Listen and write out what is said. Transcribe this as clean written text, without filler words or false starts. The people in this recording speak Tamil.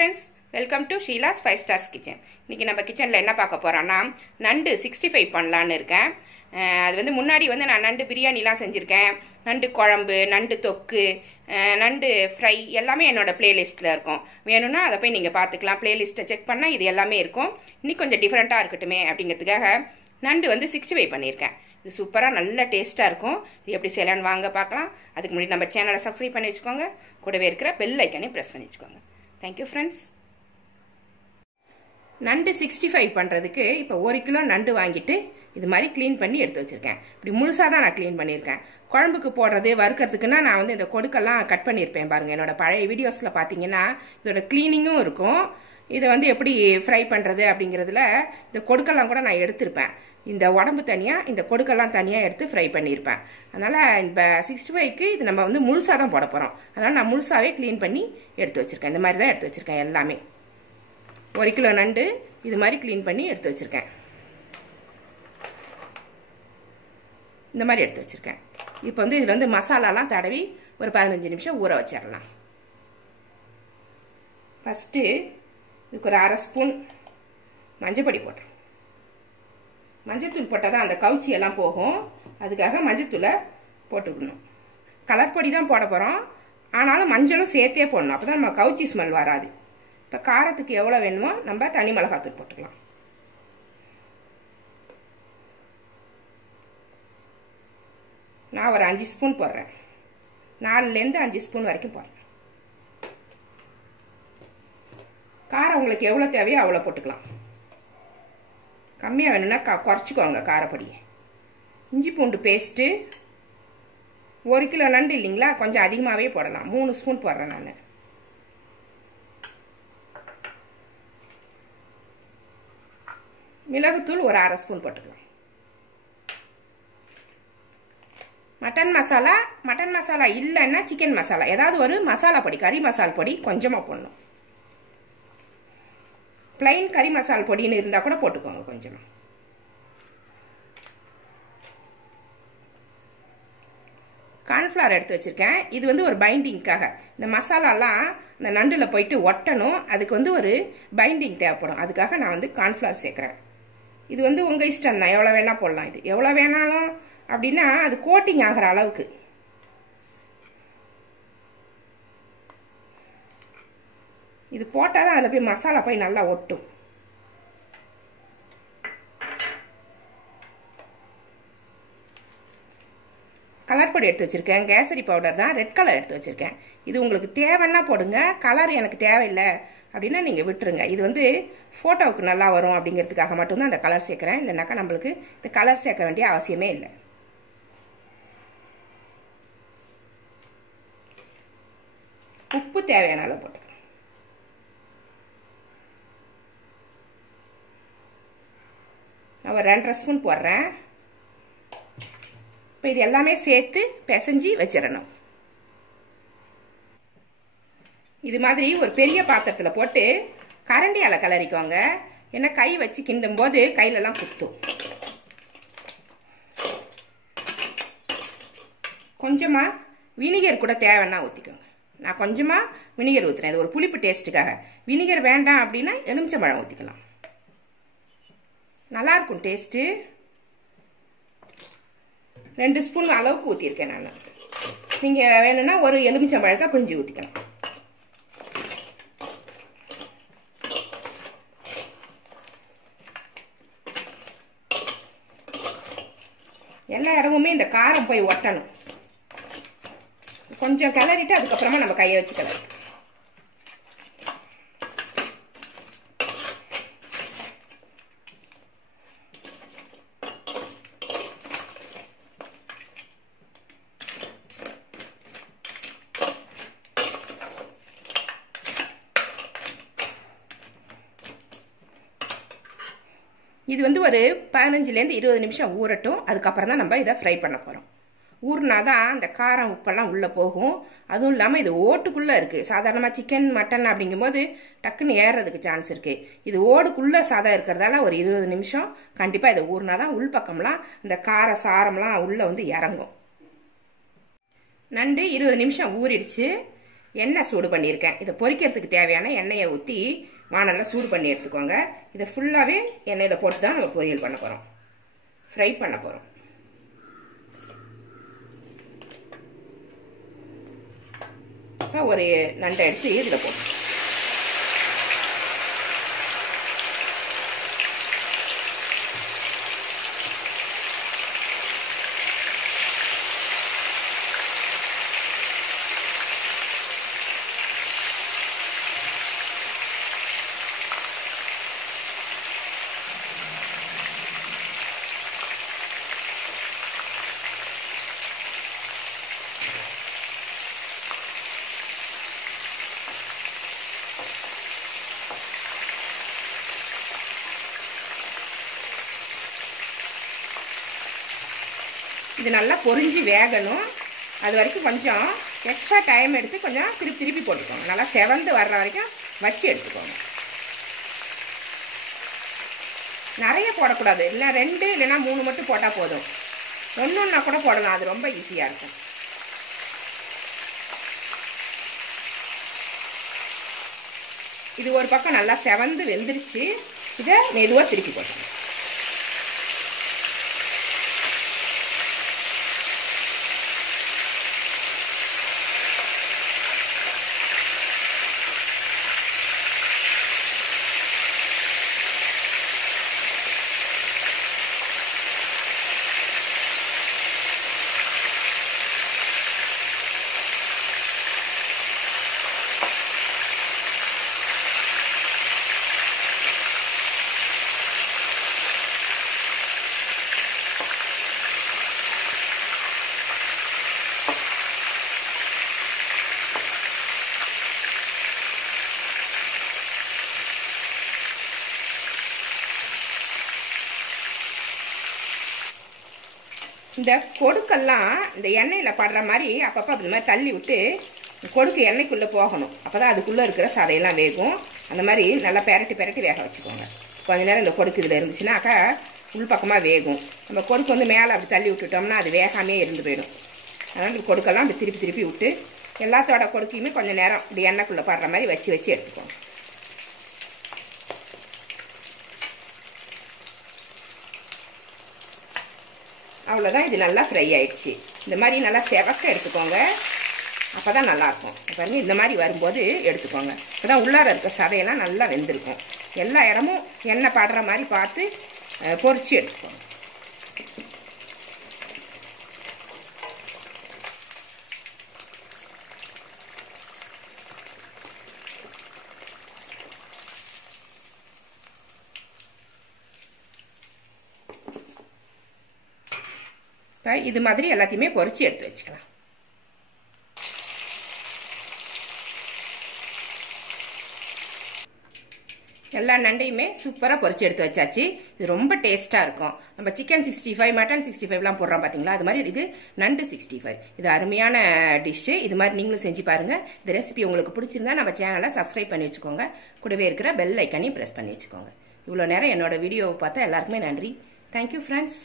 Friends, welcome to Sheela's 5 stars kitchen. இன்றைக்கி நம்ம கிச்சனில் என்ன பார்க்க போகிறோன்னா, நண்டு 65 பண்ணலான்னு இருக்கேன். அது வந்து முன்னாடி வந்து நான் நண்டு பிரியாணிலாம் செஞ்சுருக்கேன். நண்டு குழம்பு, நண்டு தொக்கு, நண்டு ஃப்ரை எல்லாமே என்னோடய ப்ளேலிஸ்ட்டில் இருக்கும். வேணும்னா அதை போய் நீங்கள் பார்த்துக்கலாம். ப்ளேலிஸ்ட்டை செக் பண்ணால் இது எல்லாமே இருக்கும். இன்னும் கொஞ்சம் டிஃப்ரெண்ட்டாக இருக்கட்டுமே அப்படிங்கிறதுக்காக நண்டு வந்து 65 பண்ணியிருக்கேன். இது சூப்பராக நல்ல டேஸ்ட்டாக இருக்கும். இது எப்படி செய்யலான்னு வாங்க பார்க்கலாம். அதுக்கு முன்னாடி நம்ம சேனலை சப்ஸ்கிரைப் பண்ணி வச்சுக்கோங்க. கூடவே இருக்கிற பெல் ஐக்கானே ப்ரெஸ் பண்ணி வச்சுக்கோங்க. Thank you friends. நண்டு 65 பண்ணுறதுக்கு இப்போ 1 கிலோ நண்டு வாங்கிட்டு இது மாதிரி க்ளீன் பண்ணி எடுத்து வச்சுருக்கேன். இப்படி முழுசாக தான் நான் க்ளீன் பண்ணியிருக்கேன். குழம்புக்கு போடுறது வறுக்கிறதுக்குன்னா நான் வந்து இந்த கொடுக்கெல்லாம் கட் பண்ணியிருப்பேன் பாருங்கள். என்னோட பழைய வீடியோஸில் பார்த்தீங்கன்னா இதோட க்ளீனிங்கும் இருக்கும். இதை வந்து எப்படி ஃப்ரை பண்ணுறது அப்படிங்கிறதுல இந்த கொடுக்கெல்லாம் கூட நான் எடுத்திருப்பேன். இந்த உடம்பு தனியாக, இந்த கொடுக்கெல்லாம் தனியாக எடுத்து ஃப்ரை பண்ணியிருப்பேன். அதனால் இப்போ 65க்கு இது நம்ம வந்து முழுசாக தான் போட போகிறோம். அதனால் நான் முழுசாகவே க்ளீன் பண்ணி எடுத்து வச்சுருக்கேன். இந்த மாதிரி தான் எடுத்து வச்சுருக்கேன். எல்லாமே 1 கிலோ நண்டு இது மாதிரி க்ளீன் பண்ணி எடுத்து வச்சுருக்கேன். இந்த மாதிரி எடுத்து வச்சுருக்கேன். இப்போ வந்து இதில் வந்து மசாலாலாம் தடவி ஒரு 15 நிமிஷம் ஊற வச்சிடலாம். ஃபஸ்ட்டு இதுக்கு ஒரு 1/2 ஸ்பூன் மஞ்சப்பொடி போட்டுரும். மஞ்சத்தூள் போட்டால் தான் அந்த கவுச்சியெல்லாம் போகும். அதுக்காக மஞ்சத்தூளை போட்டுக்கணும். கலர் பொடி தான் போட போகிறோம். ஆனாலும் மஞ்சளும் சேர்த்தே போடணும். அப்போ தான் நம்ம கவுச்சி ஸ்மெல் வராது. இப்போ காரத்துக்கு எவ்வளோ வேணுமோ நம்ம தனி மிளகாத்தூள் போட்டுக்கலாம். நான் ஒரு 5 ஸ்பூன் போடுறேன். 4லேருந்து 5 ஸ்பூன் வரைக்கும் போடுறேன். காரம் உங்களுக்கு எவ்வளோ தேவையோ அவ்வளோ போட்டுக்கலாம். கம்மியாக வேணும்னா குறைச்சிக்கோங்க காரப்பொடியை. இஞ்சி பூண்டு பேஸ்ட்டு 1 கிலோ நண்டு இல்லைங்களா, கொஞ்சம் அதிகமாகவே போடலாம். 3 ஸ்பூன் போடுறேன் நான். மிளகுத்தூள் ஒரு 1/2 ஸ்பூன் போட்டுக்கலாம். மட்டன் மசாலா இல்லைன்னா சிக்கன் மசாலா, ஏதாவது ஒரு மசாலா பொடி, கறி மசால் பொடி கொஞ்சமாக போடணும். பிளைன் கறி மசால் பொடின்னு இருந்தால் கூட போட்டுக்கோங்க கொஞ்சமாக. கார்ன்ஃப்ளவர் எடுத்து வச்சுருக்கேன். இது வந்து ஒரு பைண்டிங்காக. இந்த மசாலாலாம் இந்த நண்டில் போயிட்டு ஒட்டணும். அதுக்கு வந்து ஒரு பைண்டிங் தேவைப்படும். அதுக்காக நான் வந்து கார்ன்ஃப்ளவர் சேர்க்குறேன். இது வந்து உங்கள் இஷ்டம் தான், எவ்வளோ வேணால் போடலாம். இது எவ்வளோ வேணாலும் அப்படின்னா அது கோட்டிங் ஆகிற அளவுக்கு. இது போட்டால் தான் அதில் போய் மசாலா போய் நல்லா ஒட்டும். கலர் பொடி எடுத்து வச்சுருக்கேன். கேசரி பவுடர் தான், ரெட் கலர் எடுத்து வச்சுருக்கேன். இது உங்களுக்கு தேவைன்னா போடுங்க. கலர் எனக்கு தேவையில்லை அப்படின்னா நீங்கள் விட்டுருங்க. இது வந்து ஃபோட்டோவுக்கு நல்லா வரும் அப்படிங்கிறதுக்காக மட்டும்தான் அந்த கலர் சேர்க்குறேன். இல்லைனாக்கா நம்மளுக்கு இந்த கலர் சேர்க்க வேண்டிய அவசியமே இல்லை. உப்பு தேவையான அளவு போட்டுக்கிறேன். நான் ஒரு 2.5 ஸ்பூன் போடுறேன். இப்போ இது எல்லாமே சேர்த்து பிசைஞ்சு வச்சிடணும். இது மாதிரி ஒரு பெரிய பாத்திரத்தில் போட்டு கரண்டியால் கிளறிக்கோங்க. ஏன்னா கை வச்சு கிண்டும் போது கையிலலாம் குத்தும். கொஞ்சமாக வினிகர் கூட தேவைன்னா ஊற்றிக்கோங்க. நான் கொஞ்சமாக வினிகர் ஊற்றுறேன். இது ஒரு புளிப்பு டேஸ்ட்டுக்காக. வினிகர் வேண்டாம் அப்படின்னா எலுமிச்சம்பழம் ஊற்றிக்கலாம். நல்லாயிருக்கும் டேஸ்ட்டு. 2 ஸ்பூன் அளவுக்கு ஊற்றிருக்கேன் நான். நீங்கள் வேணும்னா ஒரு எலுமிச்சம்பழத்தை புழிஞ்சு ஊற்றிக்கலாம். எல்லா இடமுமே இந்த காரம் போய் ஒட்டணும். கொஞ்சம் கிளறிட்டு அதுக்கப்புறமா நம்ம கையை வச்சு கிளறி. இது வந்து ஒரு 15லேருந்து 20 நிமிஷம் ஊறட்டும். அதுக்கப்புறம் தான் நம்ம இதை ஃப்ரை பண்ண போகிறோம். ஊறினா தான் அந்த காரம் உப்பெல்லாம் உள்ளே போகும். அதுவும் இல்லாமல் இது ஓட்டுக்குள்ளே இருக்குது. சாதாரணமாக சிக்கன் மட்டன் அப்படிங்கும்போது டக்குன்னு ஏறுறதுக்கு சான்ஸ் இருக்குது. இது ஓடுக்குள்ளே சாதம் இருக்கிறதால ஒரு 20 நிமிஷம் கண்டிப்பாக இதை ஊறினா தான் உள் பக்கம்லாம் இந்த கார சாரம்லாம் உள்ளே வந்து இறங்கும். நண்டு 20 நிமிஷம் ஊறிடுச்சு. எண்ணெய் சூடு பண்ணியிருக்கேன். இதை பொரிக்கிறதுக்கு தேவையான எண்ணெயை ஊற்றி வானலில் சூடு பண்ணி எடுத்துக்கோங்க. இதை ஃபுல்லாகவே எண்ணெயில் போட்டு தான் நம்ம பொரியல் பண்ண போகிறோம், ஃப்ரை பண்ண போகிறோம். இப்போ ஒரு நண்டை எடுத்து இதில் போட்டு இது நல்லா பொரிஞ்சு வேகணும். அது வரைக்கும் கொஞ்சம் எக்ஸ்ட்ரா டைம் எடுத்து கொஞ்சம் திருப்பி போட்டுக்கோங்க. நல்லா செவந்து வர்ற வரைக்கும் வச்சு எடுத்துக்கோங்க. நிறைய போடக்கூடாது, இல்லை 2 இல்லைன்னா 3 மட்டும் போட்டால் போதும். ஒன்றுன்னா கூட போடலாம், அது ரொம்ப ஈஸியாக இருக்கும். இது ஒரு பக்கம் நல்லா செவந்து வெந்துருச்சு. இதை மெதுவாக திருப்பி போட்டுக்கணும். இந்த கொடுக்கெல்லாம் இந்த எண்ணெயில் படுற மாதிரி அப்பப்போ அப்படி மாதிரி தள்ளி விட்டு கொடுக்கு எண்ணெய்க்குள்ளே போகணும். அப்போ தான் அதுக்குள்ளே இருக்கிற சதையெல்லாம் வேகும். அந்த மாதிரி நல்லா பெரட்டி வேக வச்சுக்கோங்க. கொஞ்ச நேரம் இந்த கொடுக்கு இதில் இருந்துச்சுன்னாக்கா உள் பக்கமாக வேகும். நம்ம கொடுக்கு வந்து மேலே அப்படி தள்ளி விட்டுட்டோம்னா அது வேகாமே இருந்து போயிடும். அதனால் இந்த கொடுக்கெல்லாம் அப்படி திருப்பி விட்டு எல்லாத்தோட கொடுக்கையுமே கொஞ்சம் நேரம் இப்படி எண்ணெய்க்குள்ளே படுற மாதிரி வச்சு எடுத்துக்கோங்க. அவ்வளோதான், இது நல்லா ஃப்ரை ஆயிடுச்சு. இந்த மாதிரி நல்லா செவக்க எடுத்துக்கோங்க, அப்போ தான் நல்லாயிருக்கும். பாருங்கள், இந்த மாதிரி வரும்போது எடுத்துக்கோங்க. அப்போ தான் உள்ளார இருக்க சதையெல்லாம் நல்லா வெந்திருக்கும். எல்லா இடமும் எண்ணெய் படுற மாதிரி பார்த்து பொரிச்சு எடுத்துக்கோங்க. இது மாதிரி எல்லாத்தையுமே பொரிச்சு எடுத்து வச்சுக்கலாம். எல்லா நண்டையுமே சூப்பராக பொரிச்சு எடுத்து வச்சாச்சு. இது ரொம்ப டேஸ்ட்டாக இருக்கும். நம்ம சிக்கன் 65 மட்டன் 65லாம் போடுறோம் பார்த்தீங்களா, அது மாதிரி இது நண்டு 65. இது அருமையான டிஷ்ஷு. இது மாதிரி நீங்களும் செஞ்சு பாருங்கள். இந்த ரெசிபி உங்களுக்கு பிடிச்சிருந்தா நம்ம சேனலை சப்ஸ்கிரைப் பண்ணி வச்சுக்கோங்க. கூடவே இருக்கிற பெல் ஐக்கனையும் ப்ரெஸ் பண்ணி வச்சுக்கோங்க. இவ்வளோ நேரம் என்னோட வீடியோவை பார்த்தா எல்லாருக்குமே நன்றி. Thank you friends.